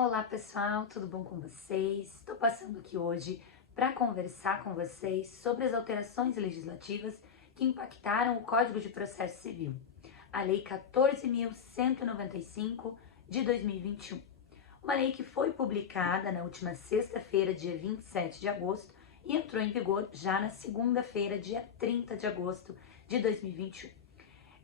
Olá pessoal, tudo bom com vocês? Estou passando aqui hoje para conversar com vocês sobre as alterações legislativas que impactaram o Código de Processo Civil, a Lei 14.195 de 2021. Uma lei que foi publicada na última sexta-feira, dia 27 de agosto, e entrou em vigor já na segunda-feira, dia 30 de agosto de 2021.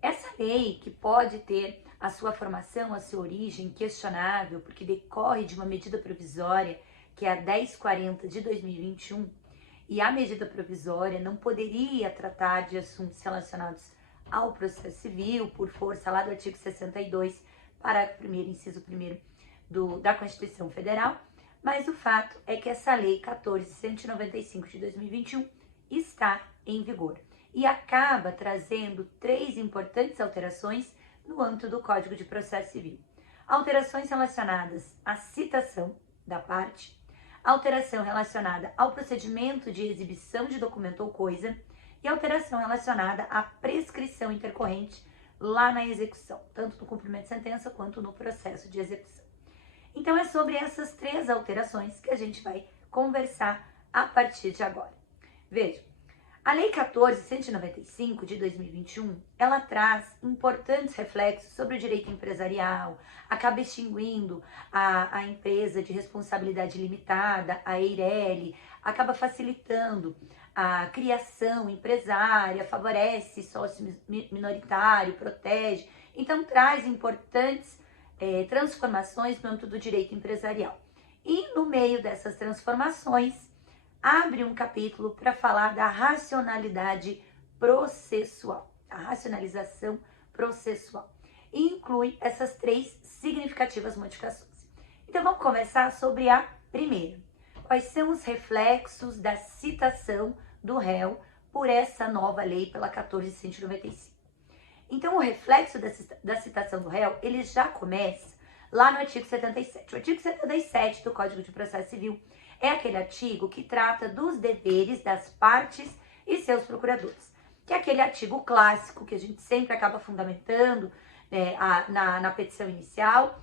Essa lei, que pode ter a sua formação, a sua origem questionável, porque decorre de uma medida provisória, que é a 1040 de 2021, e a medida provisória não poderia tratar de assuntos relacionados ao processo civil, por força lá do artigo 62, parágrafo 1º, inciso 1º da Constituição Federal, mas o fato é que essa lei 14.195 de 2021 está em vigor e acaba trazendo 3 importantes alterações no âmbito do Código de Processo Civil. Alterações relacionadas à citação da parte, alteração relacionada ao procedimento de exibição de documento ou coisa e alteração relacionada à prescrição intercorrente lá na execução, tanto no cumprimento de sentença quanto no processo de execução. Então é sobre essas 3 alterações que a gente vai conversar a partir de agora. Veja, a Lei 14.195 de 2021, ela traz importantes reflexos sobre o direito empresarial, acaba extinguindo a empresa de responsabilidade limitada, a EIRELI, acaba facilitando a criação empresária, favorece sócio minoritário, protege, então traz importantes transformações no âmbito do direito empresarial. E no meio dessas transformações, abre um capítulo para falar da racionalidade processual, a racionalização processual, e inclui essas 3 significativas modificações. Então vamos conversar sobre a primeira. Quais são os reflexos da citação do réu por essa nova lei pela 14.195? Então o reflexo da citação do réu, ele já começa lá no artigo 77. O artigo 77 do Código de Processo Civil é aquele artigo que trata dos deveres das partes e seus procuradores, que é aquele artigo clássico que a gente sempre acaba fundamentando na petição inicial,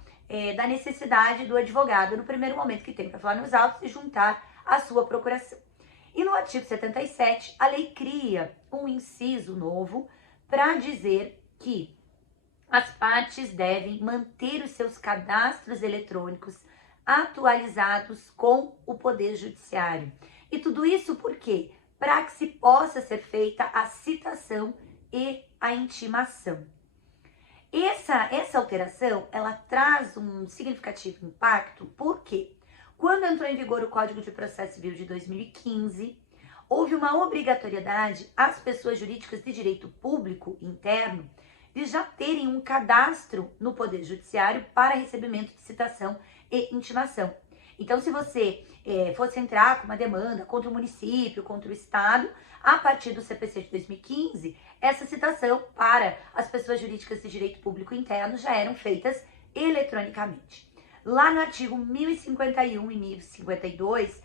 da necessidade do advogado, no primeiro momento que tem para falar nos autos, e juntar a sua procuração. E no artigo 77, a lei cria um inciso novo para dizer que as partes devem manter os seus cadastros eletrônicos atualizados com o Poder Judiciário. E tudo isso por quê? Para que se possa ser feita a citação e a intimação. Essa alteração, ela traz um significativo impacto, porque quando entrou em vigor o Código de Processo Civil de 2015, houve uma obrigatoriedade às pessoas jurídicas de direito público interno de já terem um cadastro no Poder Judiciário para recebimento de citação e intimação. Então, se você fosse entrar com uma demanda contra o município, contra o Estado, a partir do CPC de 2015, essa citação para as pessoas jurídicas de direito público interno já eram feitas eletronicamente. Lá no artigo 1051 e 1052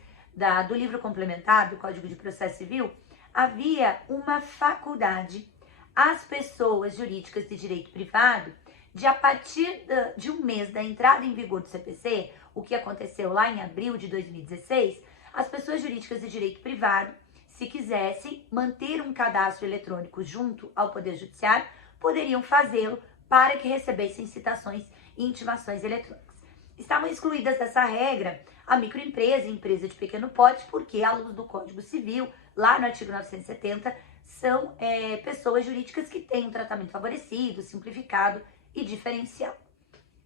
do livro complementar do Código de Processo Civil, havia uma faculdade às pessoas jurídicas de direito privado de, a partir de um mês da entrada em vigor do CPC, o que aconteceu lá em abril de 2016, as pessoas jurídicas de direito privado, se quisessem manter um cadastro eletrônico junto ao Poder Judiciário, poderiam fazê-lo para que recebessem citações e intimações eletrônicas. Estavam excluídas dessa regra a microempresa e empresa de pequeno porte, porque, à luz do Código Civil, lá no artigo 970, são pessoas jurídicas que têm um tratamento favorecido, simplificado e diferencial.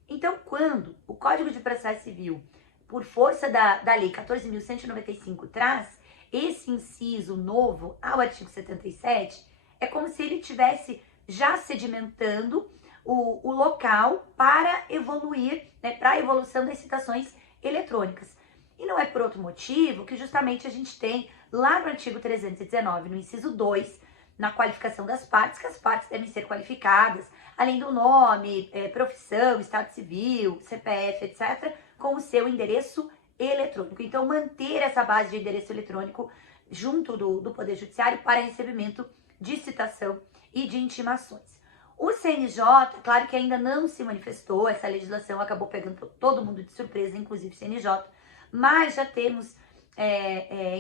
Então, quando o Código de Processo Civil, por força da Lei 14.195, traz esse inciso novo ao artigo 77, é como se ele estivesse já sedimentando o local para evoluir, para a evolução das citações eletrônicas. E não é por outro motivo que justamente a gente tem lá no artigo 319, no inciso 2, na qualificação das partes, que as partes devem ser qualificadas, além do nome, profissão, estado civil, CPF, etc., com o seu endereço eletrônico. Então, manter essa base de endereço eletrônico junto do Poder Judiciário para recebimento de citação e de intimações. O CNJ, claro que ainda não se manifestou, essa legislação acabou pegando todo mundo de surpresa, inclusive o CNJ, mas já temos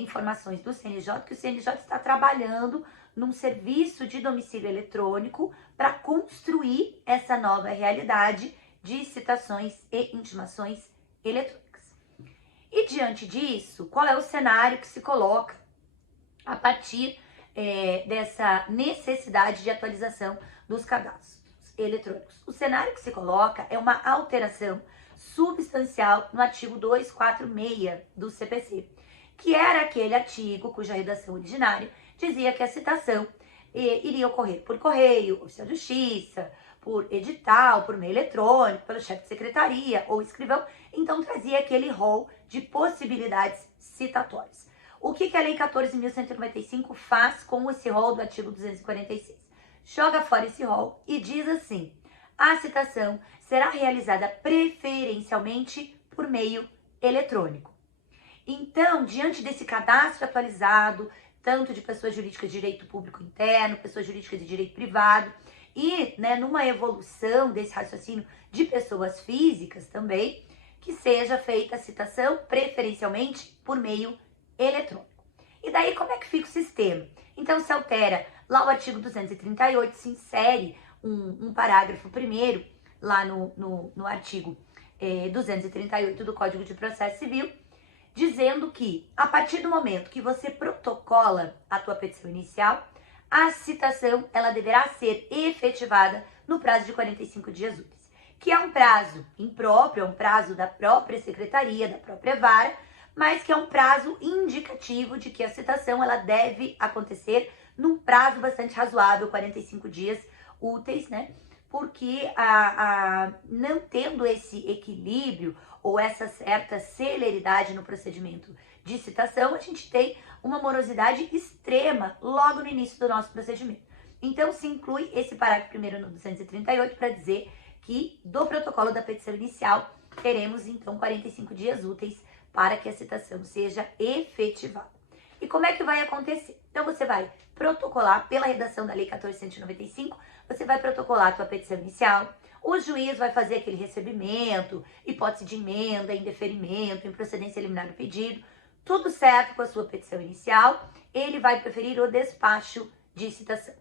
informações do CNJ que o CNJ está trabalhando num serviço de domicílio eletrônico para construir essa nova realidade de citações e intimações eletrônicas. E diante disso, qual é o cenário que se coloca a partir dessa necessidade de atualização dos cadastros eletrônicos? O cenário que se coloca é uma alteração substancial no artigo 246 do CPC, que era aquele artigo cuja redação originária dizia que a citação iria ocorrer por correio, oficial de justiça, por edital, por meio eletrônico, pelo chefe de secretaria ou escrivão. Então trazia aquele rol de possibilidades citatórias. O que a Lei 14.195 faz com esse rol do artigo 246? Joga fora esse rol e diz assim: a citação será realizada preferencialmente por meio eletrônico. Então, diante desse cadastro atualizado, tanto de pessoas jurídicas de direito público interno, pessoas jurídicas de direito privado, e numa evolução desse raciocínio de pessoas físicas também, que seja feita a citação preferencialmente por meio eletrônico. E daí como é que fica o sistema? Então se altera lá o artigo 238, se insere um parágrafo primeiro lá no artigo 238 do Código de Processo Civil, dizendo que a partir do momento que você protocola a tua petição inicial, a citação ela deverá ser efetivada no prazo de 45 dias úteis, que é um prazo impróprio, é um prazo da própria secretaria, da própria vara, mas que é um prazo indicativo de que a citação ela deve acontecer num prazo bastante razoável, 45 dias úteis, né? Porque não tendo esse equilíbrio ou essa certa celeridade no procedimento de citação, a gente tem uma morosidade extrema logo no início do nosso procedimento. Então, se inclui esse parágrafo primeiro no 238 para dizer que do protocolo da petição inicial teremos, então, 45 dias úteis para que a citação seja efetivada. E como é que vai acontecer? Então, você vai protocolar, pela redação da Lei 14.195, você vai protocolar a tua petição inicial, o juiz vai fazer aquele recebimento, hipótese de emenda, indeferimento, improcedência liminar do pedido, tudo certo com a sua petição inicial, ele vai preferir o despacho de citação.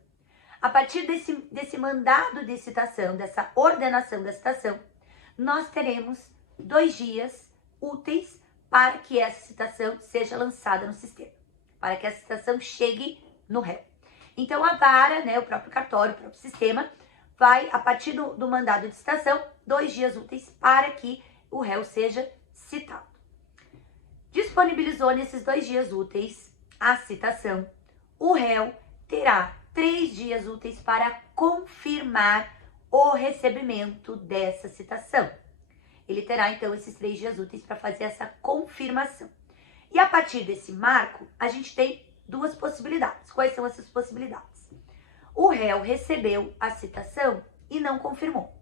A partir desse mandado de citação, dessa ordenação da citação, nós teremos 2 dias úteis para que essa citação seja lançada no sistema, para que essa citação chegue no réu. Então a vara, o próprio cartório, o próprio sistema, vai, a partir do mandado de citação, 2 dias úteis para que o réu seja citado. Disponibilizou nesses 2 dias úteis a citação, o réu terá 3 dias úteis para confirmar o recebimento dessa citação. Ele terá, então, esses 3 dias úteis para fazer essa confirmação. E a partir desse marco, a gente tem 2 possibilidades. Quais são essas possibilidades? O réu recebeu a citação e não confirmou.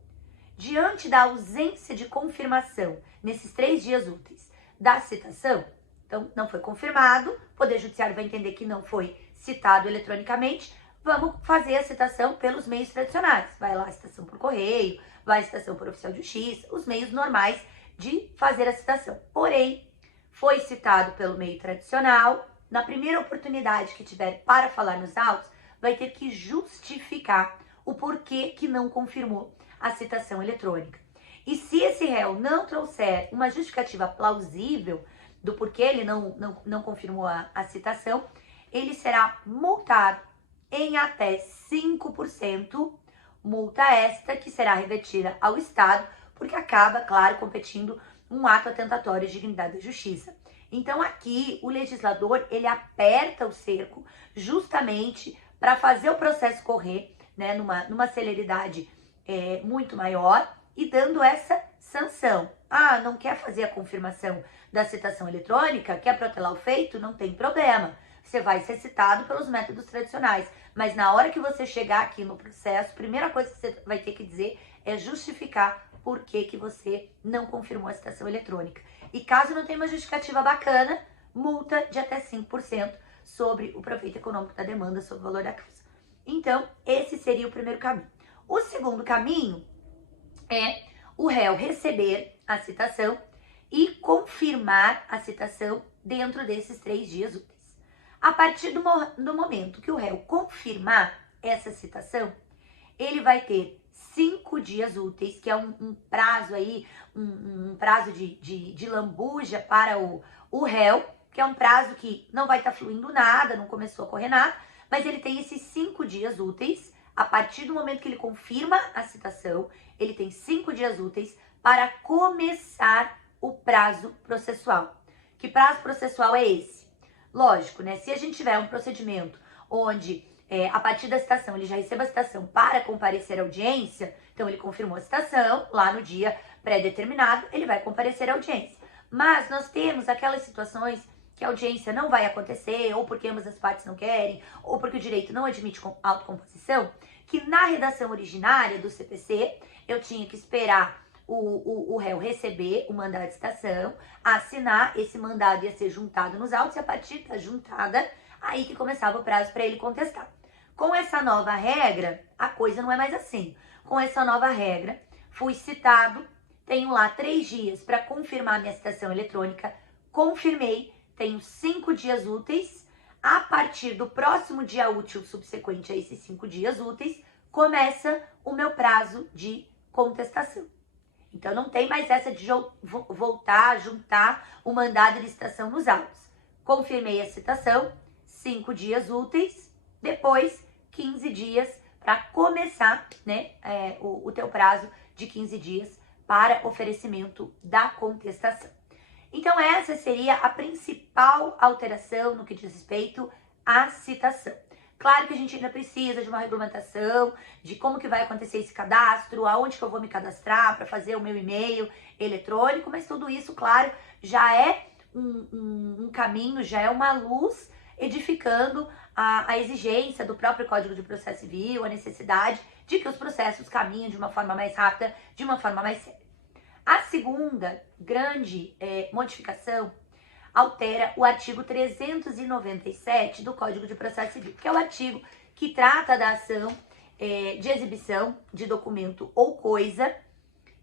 Diante da ausência de confirmação nesses 3 dias úteis da citação, então não foi confirmado, o Poder Judiciário vai entender que não foi citado eletronicamente, vamos fazer a citação pelos meios tradicionais. Vai lá a citação por correio, vai a citação por oficial de justiça, os meios normais de fazer a citação. Porém, foi citado pelo meio tradicional, na primeira oportunidade que tiver para falar nos autos, vai ter que justificar o porquê que não confirmou a citação eletrônica. E se esse réu não trouxer uma justificativa plausível do porquê ele não confirmou a citação, ele será multado em até 5%, multa esta que será revertida ao Estado, porque acaba, claro, competindo um ato atentatório à dignidade da justiça. Então aqui o legislador, ele aperta o cerco justamente para fazer o processo correr, numa celeridade muito maior e dando essa sanção. Ah, não quer fazer a confirmação da citação eletrônica, quer protelar o feito? Não tem problema. Você vai ser citado pelos métodos tradicionais. Mas na hora que você chegar aqui no processo, a primeira coisa que você vai ter que dizer é justificar por que você não confirmou a citação eletrônica. E caso não tenha uma justificativa bacana, multa de até 5% sobre o proveito econômico da demanda, sobre o valor da causa. Então, esse seria o primeiro caminho. O segundo caminho é o réu receber a citação e confirmar a citação dentro desses 3 dias úteis. A partir do momento que o réu confirmar essa citação, ele vai ter 5 dias úteis, que é um prazo aí, um prazo de lambuja para o réu, que é um prazo que não vai estar fluindo nada, não começou a correr nada, mas ele tem esses 5 dias úteis. A partir do momento que ele confirma a citação, ele tem 5 dias úteis para começar o prazo processual. Que prazo processual é esse? Lógico, né? Se a gente tiver um procedimento onde a partir da citação ele já receba a citação para comparecer à audiência, então ele confirmou a citação, lá no dia pré-determinado ele vai comparecer à audiência. Mas nós temos aquelas situações que a audiência não vai acontecer, ou porque ambas as partes não querem, ou porque o direito não admite autocomposição, que na redação originária do CPC eu tinha que esperar o réu receber o mandado de citação, assinar, esse mandado ia ser juntado nos autos, e a partir da juntada, aí que começava o prazo para ele contestar. Com essa nova regra, a coisa não é mais assim. Com essa nova regra, fui citado, tenho lá 3 dias para confirmar minha citação eletrônica, confirmei, tenho 5 dias úteis. A partir do próximo dia útil subsequente a esses 5 dias úteis, começa o meu prazo de contestação. Então, não tem mais essa de voltar, juntar o mandado de citação nos autos. Confirmei a citação, 5 dias úteis, depois 15 dias para começar, né, o teu prazo de 15 dias para oferecimento da contestação. Então, essa seria a principal alteração no que diz respeito à citação. Claro que a gente ainda precisa de uma regulamentação, de como que vai acontecer esse cadastro, aonde que eu vou me cadastrar para fazer o meu e-mail eletrônico, mas tudo isso, claro, já é um caminho, já é uma luz edificando a exigência do próprio Código de Processo Civil, a necessidade de que os processos caminhem de uma forma mais rápida, de uma forma mais séria. A segunda grande modificação altera o artigo 397 do Código de Processo Civil, que é o artigo que trata da ação de exibição de documento ou coisa,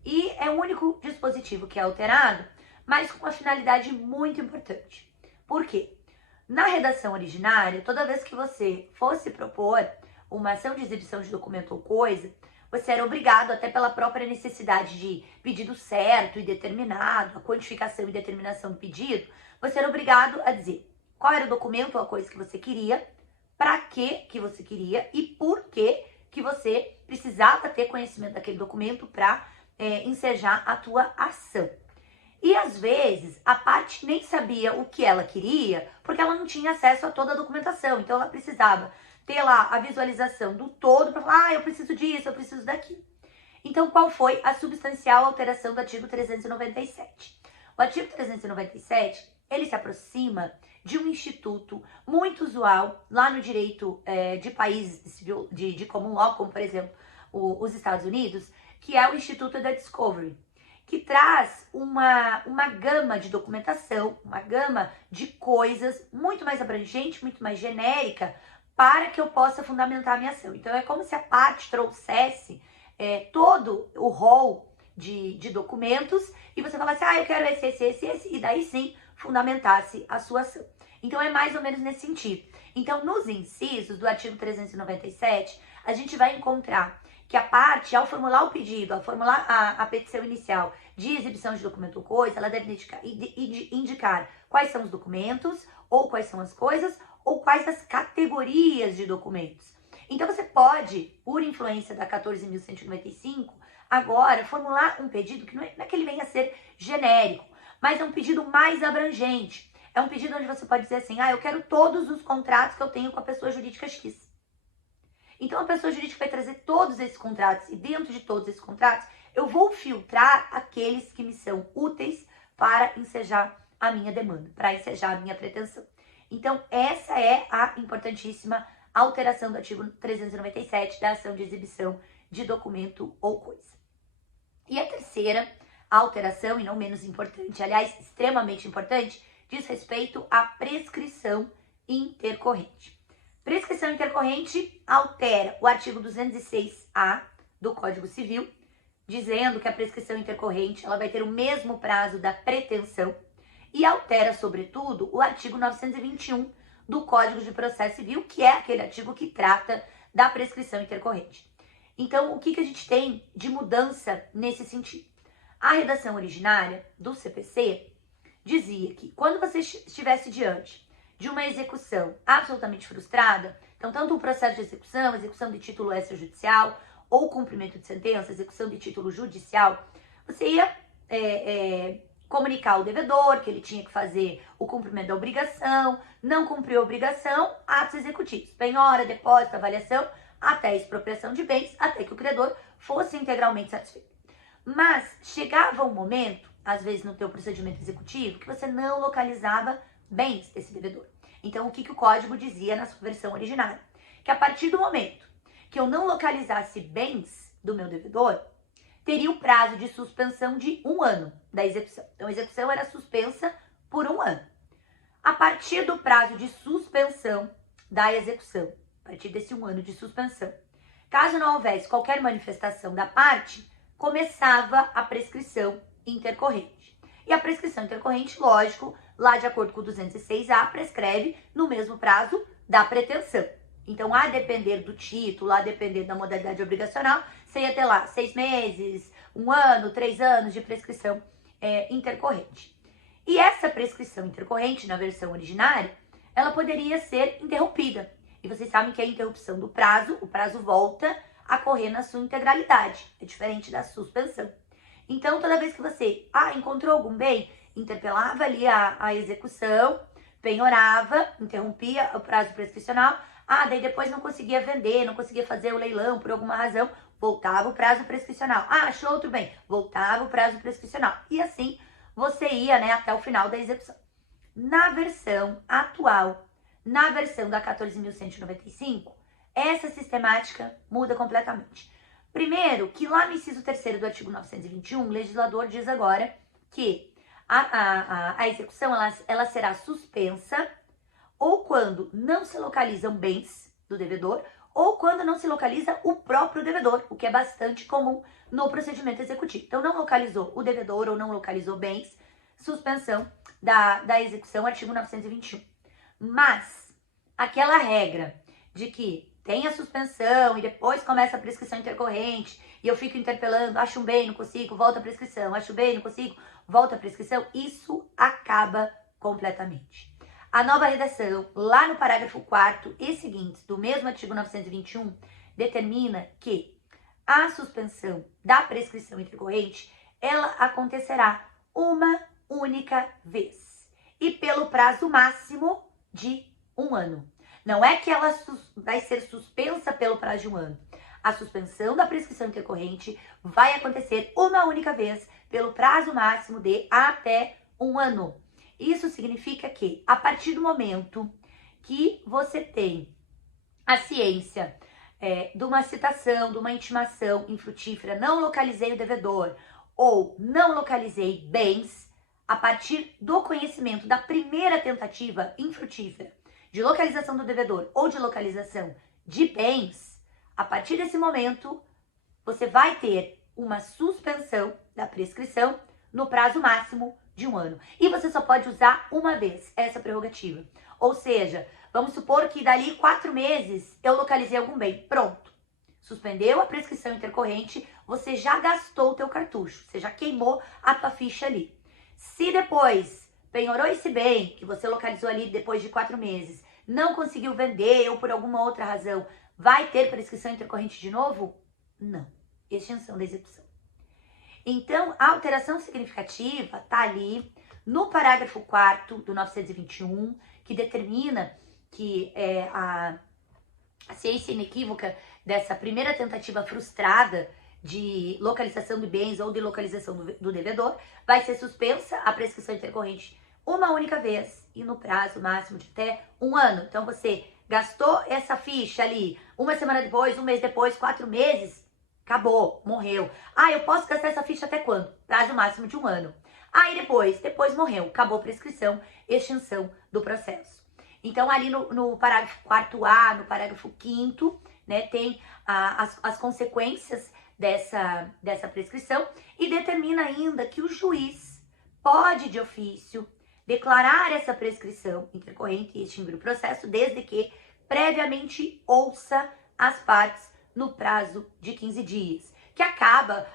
e é o único dispositivo que é alterado, mas com uma finalidade muito importante. Por quê? Na redação originária, toda vez que você fosse propor uma ação de exibição de documento ou coisa, você era obrigado, até pela própria necessidade de pedido certo e determinado, a quantificação e determinação do pedido, você era obrigado a dizer qual era o documento ou a coisa que você queria, para que você queria e por que você precisava ter conhecimento daquele documento para ensejar a tua ação. E às vezes a parte nem sabia o que ela queria, porque ela não tinha acesso a toda a documentação, então ela precisava ter lá a visualização do todo para falar, eu preciso disso, eu preciso daquilo. Então, qual foi a substancial alteração do artigo 397? O artigo 397, ele se aproxima de um instituto muito usual lá no direito de países de common law, como por exemplo os Estados Unidos, que é o Instituto da Discovery, que traz uma gama de documentação, uma gama de coisas muito mais abrangente, muito mais genérica, para que eu possa fundamentar a minha ação. Então, é como se a parte trouxesse todo o rol de documentos e você falasse, eu quero esse, e daí sim fundamentasse a sua ação. Então, é mais ou menos nesse sentido. Então, nos incisos do artigo 397, a gente vai encontrar que a parte, ao formular o pedido, ao formular a petição inicial de exibição de documento ou coisa, ela deve indicar quais são os documentos, ou quais são as coisas, ou quais as categorias de documentos. Então, você pode, por influência da 14.195, agora formular um pedido que não é que ele venha a ser genérico, mas é um pedido mais abrangente. É um pedido onde você pode dizer assim, eu quero todos os contratos que eu tenho com a pessoa jurídica X. Então, a pessoa jurídica vai trazer todos esses contratos, e dentro de todos esses contratos, eu vou filtrar aqueles que me são úteis para ensejar a minha demanda, para ensejar a minha pretensão. Então, essa é a importantíssima alteração do artigo 397 da ação de exibição de documento ou coisa. E a terceira alteração, e não menos importante, aliás, extremamente importante, diz respeito à prescrição intercorrente. Prescrição intercorrente altera o artigo 206A do Código Civil, dizendo que a prescrição intercorrente ela vai ter o mesmo prazo da pretensão e altera, sobretudo, o artigo 921 do Código de Processo Civil, que é aquele artigo que trata da prescrição intercorrente. Então, o que a gente tem de mudança nesse sentido? A redação originária do CPC dizia que quando você estivesse diante de uma execução absolutamente frustrada, então tanto o processo de execução de título extrajudicial, ou cumprimento de sentença, execução de título judicial, você ia comunicar ao devedor que ele tinha que fazer o cumprimento da obrigação, não cumpriu a obrigação, atos executivos, penhora, depósito, avaliação, até expropriação de bens, até que o credor fosse integralmente satisfeito. Mas chegava um momento, às vezes no teu procedimento executivo, que você não localizava bens desse devedor. Então, o que o código dizia na sua versão originária? Que a partir do momento que eu não localizasse bens do meu devedor, teria o prazo de suspensão de 1 ano da execução. Então, a execução era suspensa por 1 ano. A partir do prazo de suspensão da execução, a partir desse 1 ano de suspensão, caso não houvesse qualquer manifestação da parte, começava a prescrição intercorrente. E a prescrição intercorrente, lógico, lá de acordo com o 206A, prescreve no mesmo prazo da pretensão. Então, a depender do título, a depender da modalidade obrigacional, você ia ter lá 6 meses, 1 ano, 3 anos de prescrição intercorrente. E essa prescrição intercorrente, na versão originária, ela poderia ser interrompida. E vocês sabem que a interrupção do prazo, o prazo volta a correr na sua integralidade. É diferente da suspensão. Então, toda vez que você encontrou algum bem, interpelava ali a execução, penhorava, interrompia o prazo prescricional, daí depois não conseguia vender, não conseguia fazer o leilão por alguma razão, voltava o prazo prescricional. Achou outro bem, voltava o prazo prescricional. E assim você ia, até o final da execução. Na versão atual, na versão da 14.195, essa sistemática muda completamente. Primeiro, que lá no inciso 3º do artigo 921, o legislador diz agora que a execução ela será suspensa ou quando não se localizam bens do devedor, ou quando não se localiza o próprio devedor, o que é bastante comum no procedimento executivo. Então, não localizou o devedor ou não localizou bens, suspensão da execução, artigo 921. Mas, aquela regra de que tem a suspensão e depois começa a prescrição intercorrente, e eu fico interpelando, acho um bem, não consigo, volta a prescrição, acho bem, não consigo, volta a prescrição, isso acaba completamente. A nova redação, lá no parágrafo 4º e seguintes do mesmo artigo 921, determina que a suspensão da prescrição intercorrente, ela acontecerá uma única vez e pelo prazo máximo de 1 ano. Não é que ela vai ser suspensa pelo prazo de 1 ano. A suspensão da prescrição intercorrente vai acontecer uma única vez pelo prazo máximo de até 1 ano. Isso significa que, a partir do momento que você tem a ciência de uma citação, de uma intimação infrutífera, não localizei o devedor ou não localizei bens, a partir do conhecimento da primeira tentativa infrutífera de localização do devedor ou de localização de bens, a partir desse momento, você vai ter uma suspensão da prescrição no prazo máximo de 1 ano. E você só pode usar uma vez essa prerrogativa. Ou seja, vamos supor que dali 4 meses eu localizei algum bem. Pronto. Suspendeu a prescrição intercorrente, você já gastou o teu cartucho, você já queimou a tua ficha ali. Se depois penhorou esse bem que você localizou ali depois de 4 meses, não conseguiu vender ou por alguma outra razão, vai ter prescrição intercorrente de novo? Não. Extinção da execução. Então, a alteração significativa está ali no parágrafo 4º do 921, que determina que a ciência inequívoca dessa primeira tentativa frustrada de localização de bens ou de localização do devedor vai ser suspensa a prescrição intercorrente uma única vez e no prazo máximo de até 1 ano. Então, você gastou essa ficha ali 1 semana depois, 1 mês depois, 4 meses, acabou, morreu. Eu posso gastar essa ficha até quando? Prazo máximo de 1 ano. Aí depois morreu, acabou a prescrição, extinção do processo. Então, ali no parágrafo 4A, no parágrafo 5º, tem as consequências dessa prescrição e determina ainda que o juiz pode, de ofício, declarar essa prescrição intercorrente e extinguir o processo, desde que previamente ouça as partes no prazo de 15 dias, que acaba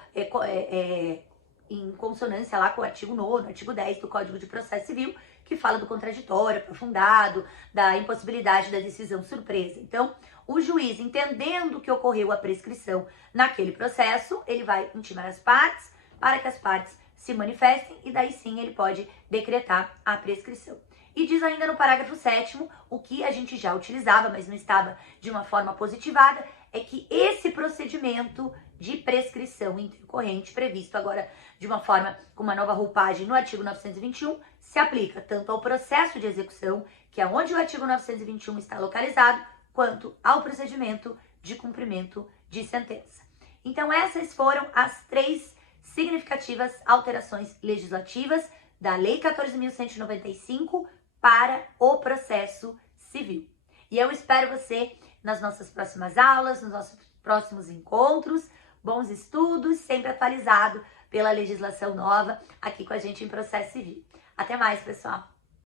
em consonância lá com o artigo 9º, artigo 10 do Código de Processo Civil, que fala do contraditório aprofundado, da impossibilidade da decisão surpresa. Então, o juiz, entendendo que ocorreu a prescrição naquele processo, ele vai intimar as partes para que as partes se manifestem e daí sim ele pode decretar a prescrição. E diz ainda no parágrafo 7º, o que a gente já utilizava, mas não estava de uma forma positivada, é que esse procedimento de prescrição intercorrente, previsto agora de uma forma com uma nova roupagem no artigo 921, se aplica tanto ao processo de execução, que é onde o artigo 921 está localizado, quanto ao procedimento de cumprimento de sentença. Então essas foram as 3 significativas alterações legislativas da Lei 14.195 para o processo civil. E eu espero você nas nossas próximas aulas, nos nossos próximos encontros. Bons estudos, sempre atualizado pela legislação nova aqui com a gente em processo civil. Até mais, pessoal!